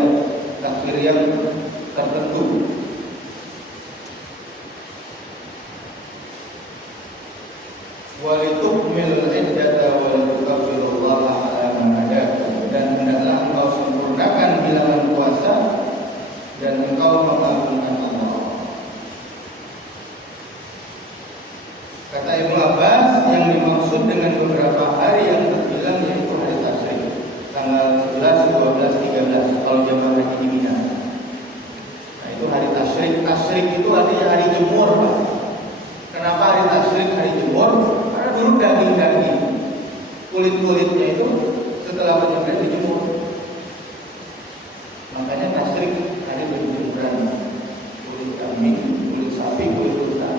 takbir yang tertentu. walitukmil iddata walitukabbirullaha ala ma hadakum, dan hendaklah engkau sempurnakan bilangan puasa dan engkau mengagungkan Allah. Kata Ibnu Abbas, yang dimaksud dengan beberapa hari yang terbilang yaitu hari tasyrik, tanggal 11, 12, 13 kalau jemaah haji di Mina. Nah, itu hari tasyrik. Tasyrik itu artinya hari jemur, Pak. Kenapa hari tasyrik hari jemur? Karena dulu daging-daging, kulit-kulitnya itu setelah penyembelihan dijemur. Makanya tasyrik hari berjemuran, kulit kambing, kulit sapi, kulit unta,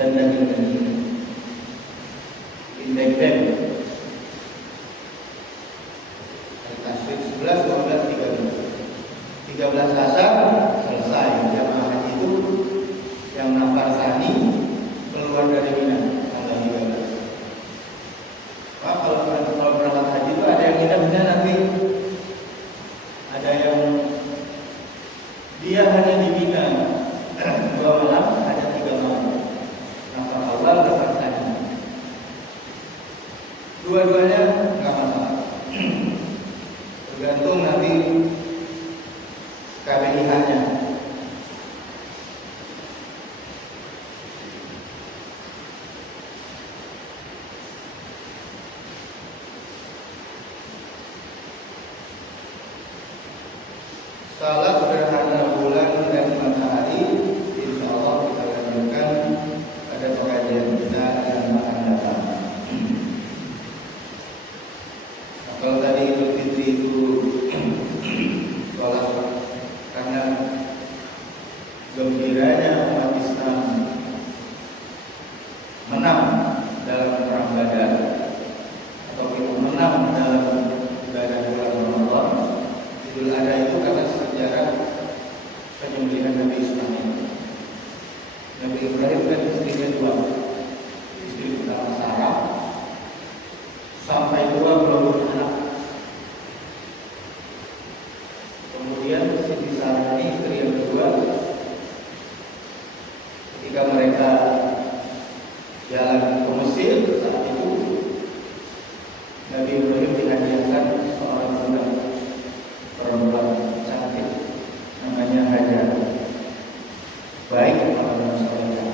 dan daging-daging. Indek-indek. Hari tasyrik 11, 12, 13. 13 asar selesai. Jamaah haji itu yang nafar sani keluar dari Mina tanggal 13. Nah, kalau berangkat haji itu ada yang kita nanti, ada yang dia hanya di Mina 2 malam, ada 3 malam. Nafar awal, nafar sani. Dua-duanya nggak masalah. Tergantung nanti KBIH-nya. Salat gerhana bulan dan matahari, insya Allah kita lanjutkan pada pengajian kita yang akan datang. Nah, kalau tadi Idul Fitri itu sholat karena gembiranya umat Islam menang dalam perang Badar atau menang dalam ibadah bulan Ramadan. Idul Adha itu karena sejarah penyembelihan Nabi Ismail. Nabi Ibrahim kan istrinya 2, istri pertama Sarah, sampai 2 belum beranak. Kemudian Siti Sarah ini istri yang kedua, ketika mereka jalan ke Mesir saat itu, Nabi Ibrahim dihadiahkan seorang budak perempuan cantik namanya Hajar, baik orang soleh.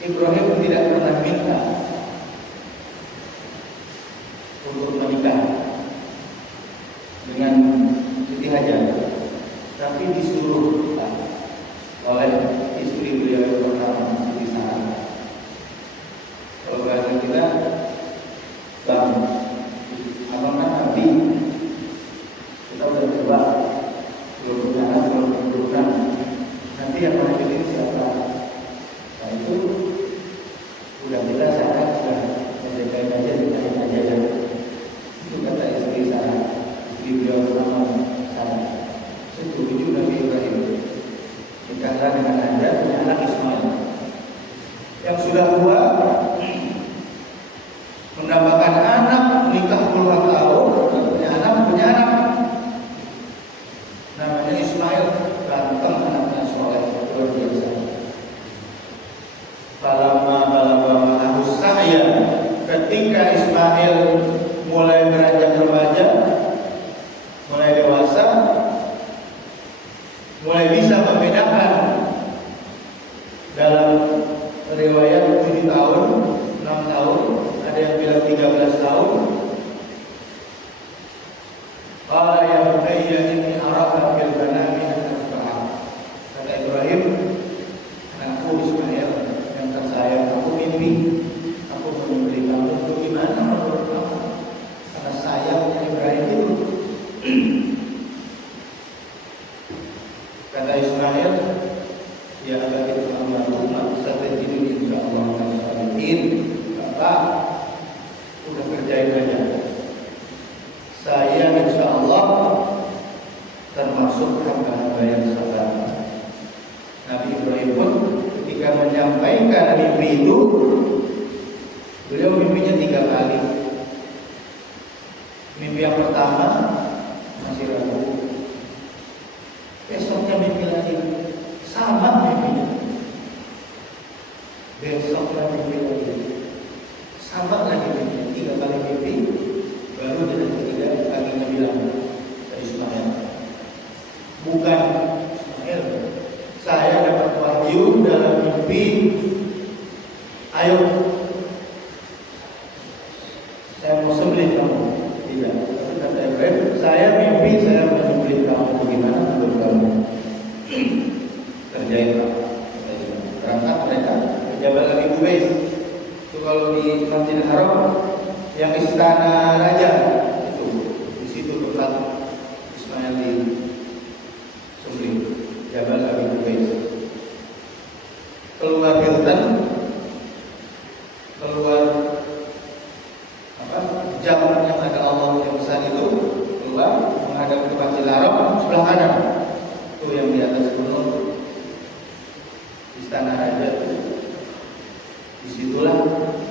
Ibrahim tidak pernah minta untuk menikah dengan Siti Hajar, tapi disuruh oleh istri beliau yang pertama, Siti Sarah. Kalau bahasa kita, bang, apakah Nabi kita udah coba belum punya anak, belum berketurunan, nanti yang mana pilih siapa? Nah itu udah kita syarat sudah menjagain aja, dikain aja ya. Itu kata istri Sarah, istri beliau pertama Sarah. Setuju Nabi Ibrahim nikahlah dengan Hajar, punya anak Ismail yang sudah tua, mendapatkan anak, nikah puluhan tahun, punya anak namanya Ismail, ganteng anaknya, soleh, luar biasa. Falamma balagha ma'ahu sa'ya, ketika Ismail mulai beranjak remaja, mulai dewasa, mulai bisa membedakan, dalam riwayat 7 tahun, 6 tahun, ada yang bilang 13 tahun. Qala ya bunayya inni araka fil manami an-nafa'ah. Kata Ibrahim, anakku Ismail yang tersayang, aku mimpi aku menyembelih kamu. Bagaimana menurut kamu? Karena sayangnya Ibrahim itu. Kata Ismail, ya Allah itu Allahumma satajiduni insyaallah min as-sabirin. Bapak udah kerjain aja. Saya insya Allah termasuk hamba-hamba yang sabar. Nabi Ibrahim pun ketika menyampaikan mimpi itu, beliau mimpinya 3 kali. Mimpi yang pertama masih ragu, besoknya mimpi lagi, sama mimpinya. usah mimpi lagi. Sabar lagi mimpi, 3 kali mimpi, baru dia ketiga kakinya bilang dari Ismail. Bukan Ismail, saya dapat wahyu dalam mimpi. Ayo, saya mau sembelih kamu. Tidak, tapi kata Ibrahim, saya mimpi saya mau sembelih kamu. Bagaimana menurut kamu? Kerjain Pak. Berangkat mereka ke Jabal Abi Qubais. Itu kalau di Masjidil Haram yang istana raja itu, di situ tempat Ismail di sembelih, Jabal Abi Qubais. Keluar Hilton, keluar jam yang ada Allah yang besar itu, keluar menghadap ke Masjidil Haram sebelah kanan. Itu yang di atas gunung istana raja. Disitulah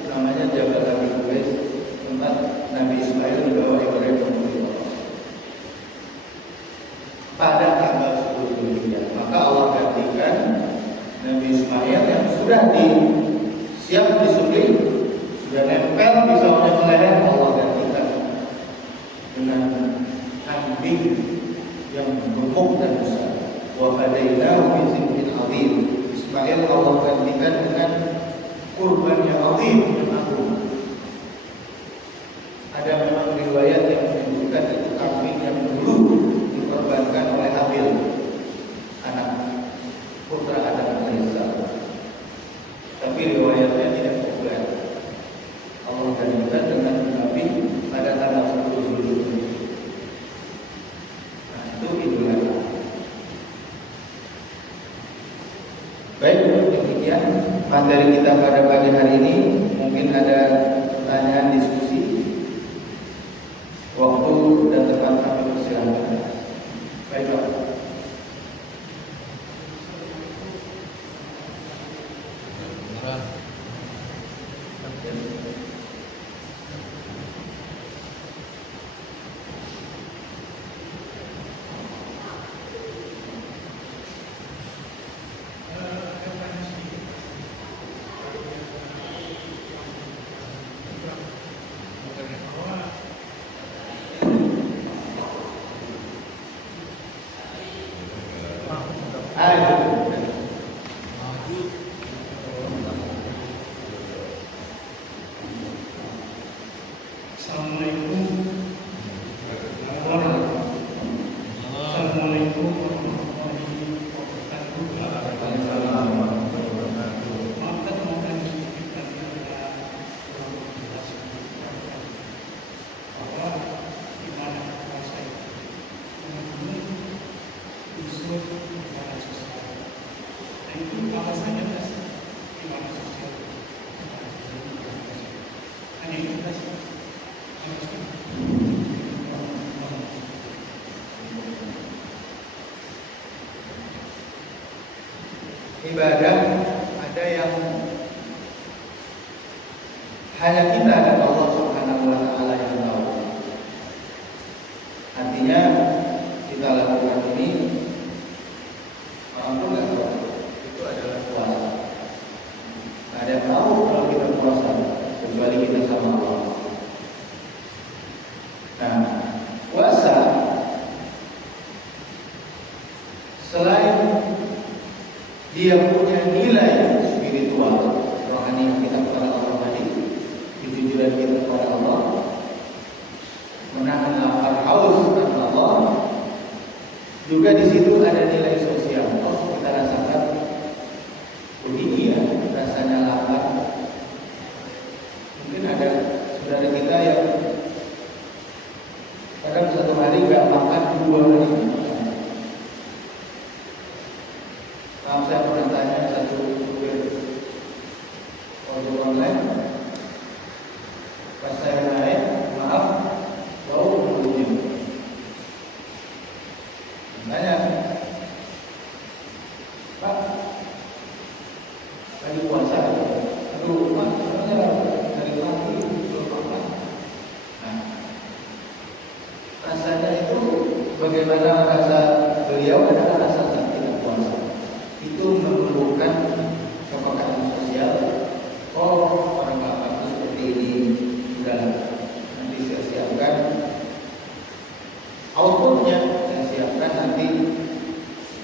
namanya Jabal Abi Qubais, tempat Nabi Ismail dibawa Ibrahim menuju Allah. Pada tanggal 10 Zulhijjah, maka Allah gantikan Nabi Ismail yang sudah siap disembelih, sudah nempel pisaunya ke leher, Allah gantikan dengan kambing yang gemuk dan besar. Wa fadainahu bi dzibhin adzim. Ismail Allah gantikan dengan kurban yang azim, yang agung. Ada memang riwayat yang menyebutkan itu kambing yang dulu dikorbankan oleh Habil, anak putra Adam alaihissalam. Tapi riwayatnya tidak populer. Allah gantikan dengan kambing pada tanggal 10 Zulhijjah. Nah, itu Idul Adha. Baik, demikian materi kita pada pagi hari ini. Mungkin ada pertanyaan, diskusi. Waktu dan tempat kami persilahkan. Baik, Pak. Ibadah ada yang hanya kita dan Allah Subhanahu wa taala yang tahu. Artinya kita lakukan ini orang pun nggak tahu. Itu adalah puasa. Nggak ada yang tahu kalau kita puasa kecuali kita sama Allah. Nah, puasa selain dia punya nilai spiritual, rohani kita kepada Allah tadi, kejujuran kita kepada Allah, menahan lapar haus karena Allah. Juga di situ ada nilai sosial. Oh, kita rasakan begini ya rasanya lapar. Mungkin ada saudara kita yang kadang satu hari nggak makan 2 hari. Saya pernah tanya satu supir ojek online, pas saya naik, maaf, bau mulutnya. Tanya, Pak, lagi puasa? Aduh, Pak, sebenarnya dari pagi belum makan. Nah, rasanya itu bagaimana rasa beliau adalah rasa tidak puasa. Itu menumbuhkan kepekaan sosial. Oh, sudah nanti saya siapkan outputnya, saya siapkan nanti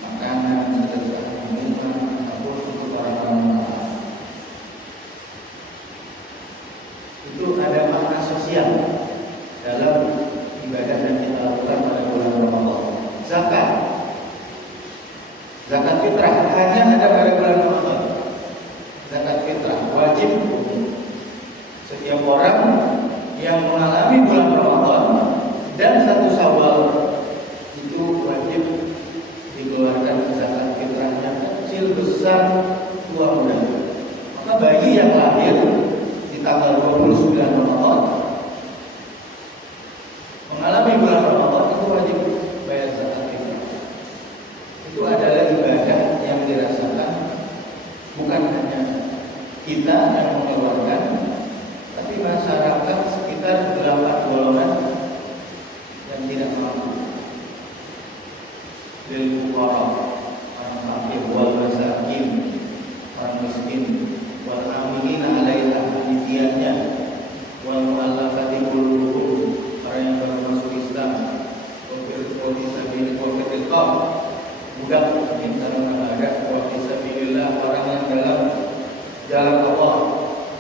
makanan, sedekah, minuman, ataupun untuk orang-orang itu ada makna sosial dalam ibadah yang kita lakukan pada bulan Ramadan. Zakat fitrah hanya ada pada bulan Ramadan. Zakat fitrah wajib setiap orang yang mengalami bulan Ramadan dan 1 Syawal itu wajib dikeluarkan zakat fitrahnya, kecil besar tua muda. Maka bayi yang lahir di tanggal 29 Ramadan mengalami bulan Ramadan itu wajib bayar zakat fitrah. Itu adalah ibadah yang dirasakan bukan hanya kita yang mengeluarkan, tapi masyarakat sekitar 8 golongan yang tidak mampu. Lil fuqara, orang fakir, wal masakin, orang miskin, wal amilina 'alaiha, panitia-nya, wal mu'allafati qulubuhum, orang yang baru masuk Islam, wa fi sabilillah, budak yang dalam ada, wa fi sabilillah, orang yang dalam jalan Allah,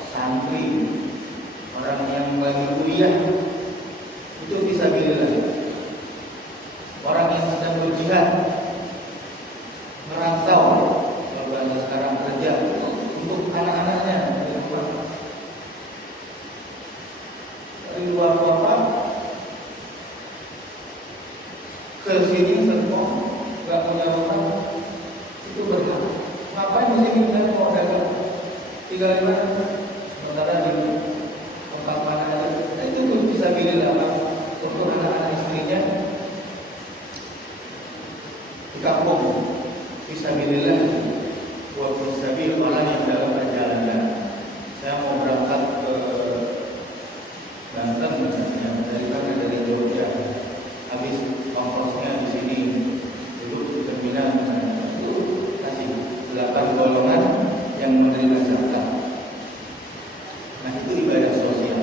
santri, orang yang lagi kuliah, itu fisabilillah. Orang yang sedang berjihad, merantau, kalau bahasa sekarang kerja untuk anak-anaknya dari luar kota ke sini semua nggak punya rumah, itu berhak. Ngapain di sini kita mau dagang? Tinggal di mana? Sementara di tempat mana aja. Nah, itu bisa pilih apa untuk anak-anak istrinya di kampung. Fisabilillah wa fisabil orang yang dalam perjalanan. Saya mau berangkat ke Banten dari mana, dari Jogja. Habis ongkosnya di sini dulu di terminal itu kasih 8 golongan yang menerima zakat. Nah, itu ibadah sosial.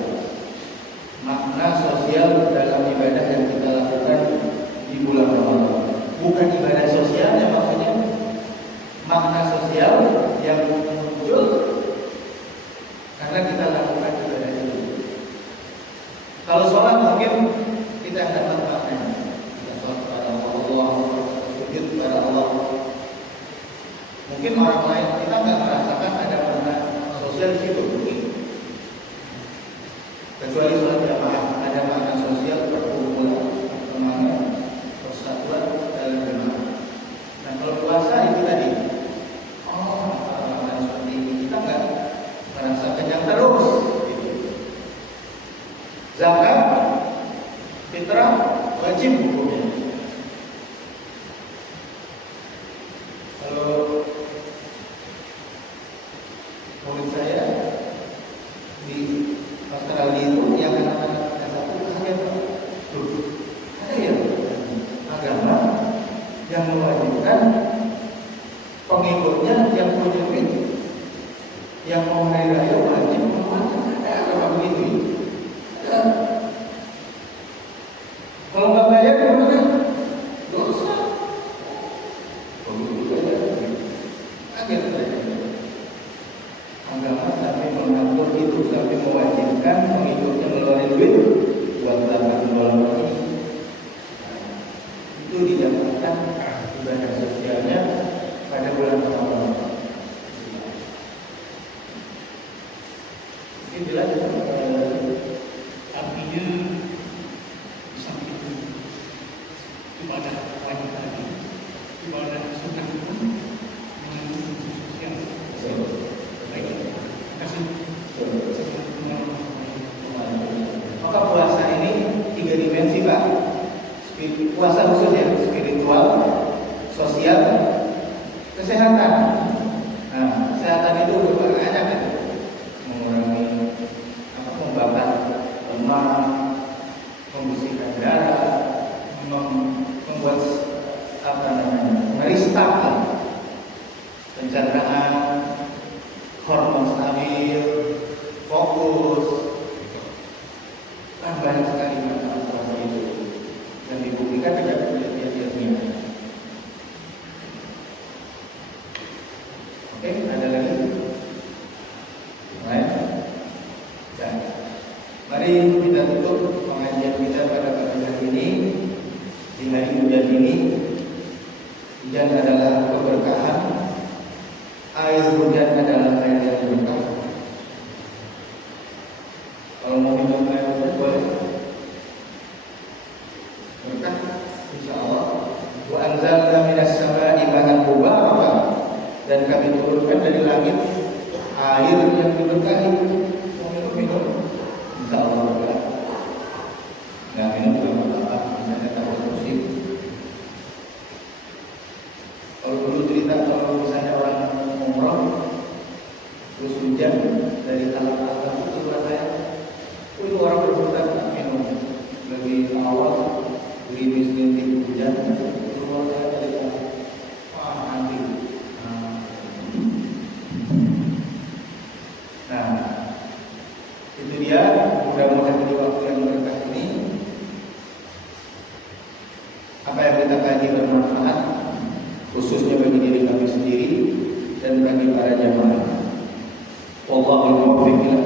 Makna sosial dalam ibadah yang kita lakukan di bulan Ramadan. Bukan ibadah sosialnya, maksudnya makna sosial yang muncul karena kita lakukan ibadah itu. Kalau sholat mungkin kita dapat maknanya. Kita sholat kepada Allah, sujud kepada Allah. Mungkin orang lain kita nggak merasakan ada makna sosial di situ, mungkin. Kecuali sholat jamaah ada makna sosial, perkumpulan, pertemanan, persatuan dalam jamaah. Nah, kalau puasa itu tadi, makna seperti ini kita nggak merasa kenyang terus. Gitu. Zakat fitrah wajib hukumnya. Kalau murid saya di Australia itu yang anak-anak satu kaget, ada ya agama yang mewajibkan pengikutnya yang punya duit, yang mau hari raya wajib memakan. Apa begitu? Kalau nggak bayar gimana? Dosa. Begitu saja. Kaget saja. Agama sampai mengatur itu, sampai mewajibkan pengikutnya mengeluarkan duit buat belakang golongan ini. Itu didapatkan ibadah sosialnya pada bulan Ramadan. Ini jelas artinya sampai ibadah wajib tadi, ibadah sunnah pun mengandung sosial. Baik, terima kasih. Maka puasa ini 3 dimensi, Pak. Puasa khususnya spiritual, sosial, kesehatan. Nah, kesehatan itu banyak kan, mengurangi membakar lemak, membersihkan darah, membuat meristak pencernaan, hormon stabil, fokus. dibuktikan dengan penelitian ilmiah. Oke, ada lagi? Baik. Dan mari kita tutup pengajian kita pada pagi hari ini di hari hujan ini. Hujan adalah keberkahan. Air hujan adalah air yang berkah. Kalau mau minum air hujan boleh. Berkah, insya Allah. Wa anzalna minas samaa'i ma'an mubarakan, dan kami turunkan dari langit air yang diberkahi. Mau minum, insya Allah berkah. Nggak minum juga apa-apa, misalnya takut musim. Kalau dulu cerita kalau misalnya orang umroh terus hujan dari alam-alam itu rasanya, itu orang berhutan tak minum. Lebih awal gerimis rintik hujan, keluar saya dari sana. Wah, nanti. Nah, itu dia. Mudah-mudahan di waktu yang berkah ini apa yang kita kaji bermanfaat, khususnya bagi diri kami sendiri dan bagi para jamaah. Wallahul muwaffiq ila